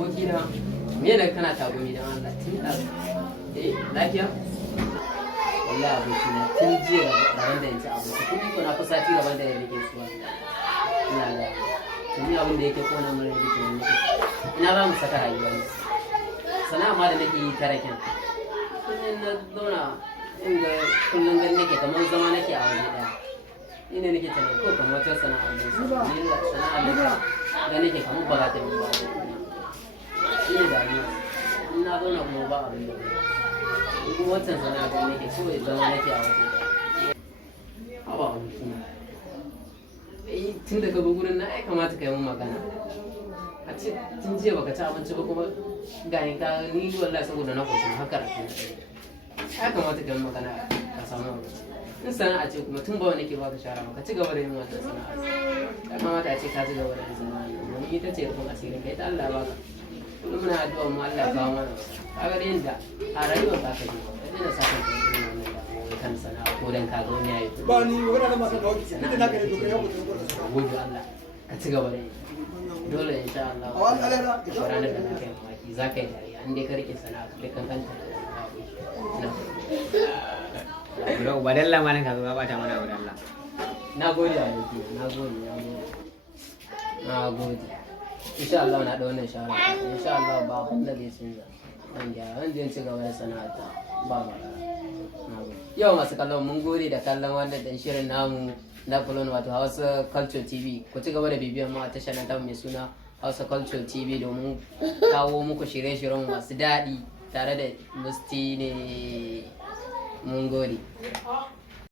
abokina me da kana tagumi dan Allah tun da lafiya wallahi abokina tun jiya rabon da yanci abinci kuma ko na kusa ti rabon da ya rike suwa ina ga tuni abin da yake kona mun rike wani ina za mu saka rayuwa sana'a ma da nake yi tarakin kullum na zauna inda kullum gan nake kamar zama nake a waje daya ina nake tana ko kamar wata sana'a ne sana'a da nake kamar ba za ta yi ba shi ne damuwa in na zauna kuma ba abin da ne kuma wancan sana'a da nake kawai zama nake a waje haba abokina tun da ka gurin na ya kamata ka yi mun magana a ce tun jiya baka ci abinci ba kuma gani ka ni wallahi saboda na kwashin haka rafi ya kamata ka yi magana ka samu abinci in sana'a ce kuma tun ba wani ke baka shara ba ka ci gaba da yin wannan sana'a ya kamata a ce ka ci gaba da yin sana'a domin ita ce rufin asirin kai ta Allah ya baka kullum muna addu'a mu Allah ya kawo mana kaga da yanda a rayuwar ka ka je ka dena sa kanka irin wannan damuwa kan sana'a ko dan kaga wani yayi ba ni magana da masu kawai ita na gare doka yau da gode Allah ka ci gaba da yi dole insha Allah a wannan ranar da kake mamaki za ka yi dariya an dai ka rike sana'a da kankanta Bro, ba dalla ma nan ka zo ka bata mana wurin Allah. Na gode a yake, na gode. Insha Allah na da wannan shawara. Insha Allah ba abin da zai canza. Dan gyara wanda ya ci gaba da sana'ata ba ba. Yau masu kallon mun gode da kallon wannan dan shirin namu na Fulon wato Hausa Culture TV. Ku ci gaba da bibiyan mu a tashar ta mai suna Hausa Culture TV domin kawo muku shirye-shiryen masu daɗi tare da Musti ne. Mun gode.